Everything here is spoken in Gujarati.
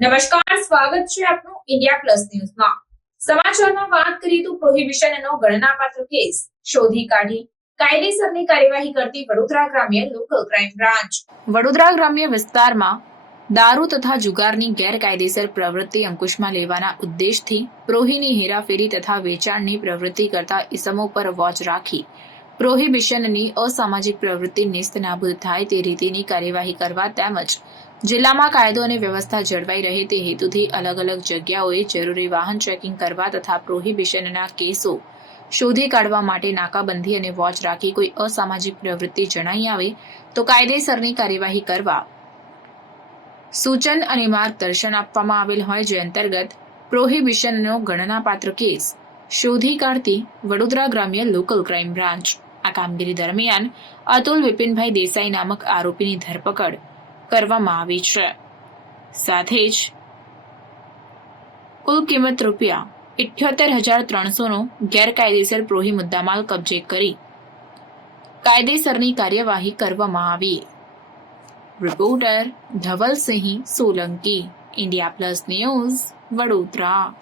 નમસ્કાર, સ્વાગત છે આપનું ઇન્ડિયા પ્લસ ન્યૂઝમાં સમાચારમાં વાત કરીએ તો પ્રોહિબિશનનો ગણનાપાત્ર કેસ શોધી કાઢી. કાયદેસરની કાર્યવાહી કરતી વડોદરા ગ્રામ્ય લોકલ ક્રાઇમ બ્રાન્ચ વડોદરા ગ્રામ્ય વિસ્તારમાં દારૂ તથા જુગારની ગેરકાયદેસર પ્રવૃત્તિ અંકુશમાં લેવાના ઉદ્દેશથી પ્રોહીની હેરાફેરી તથા વેચાણની પ્રવૃત્તિ કરતા ઇસમો પર વોચ રાખી. પ્રોહિબિશનની અસામાજિક પ્રવૃત્તિ નિસ્ત નાબૂદ થાય તે રીતેની કાર્યવાહી કરવા તેમજ જિલ્લામાં કાયદો અને વ્યવસ્થા જળવાઈ રહે તે હેતુથી અલગ અલગ જગ્યાઓએ જરૂરી વાહન ચેકિંગ કરવા તથા પ્રોહિબિશનના કેસો શોધી કાઢવા માટે નાકાબંધી અને વોચ રાખી કોઈ અસામાજિક પ્રવૃત્તિ જણાઈ આવે તો કાયદેસરની કાર્યવાહી કરવા સૂચન અને માર્ગદર્શન આપવામાં આવેલ હોય જે અંતર્ગત પ્રોહિબિશનનો ગણનાપાત્ર કેસ શોધી કાઢતી વડોદરા ગ્રામ્ય લોકલ ક્રાઇમ બ્રાન્ચ. આ કામગીરી દરમિયાન અતુલ વિપિનભાઈ દેસાઈ નામક આરોપીની ધરપકડ કરવામાં આવી છે. સાથે જ કુલ કિંમત રૂપિયા ઇઠ્યોતેર હજાર ત્રણસોનો ગેરકાયદેસર પ્રોહી મુદ્દામાલ કબજે કરી કાયદેસરની કાર્યવાહી કરવામાં આવી. Reporter Dhavalsinh Solanki, India plus news Vadodara.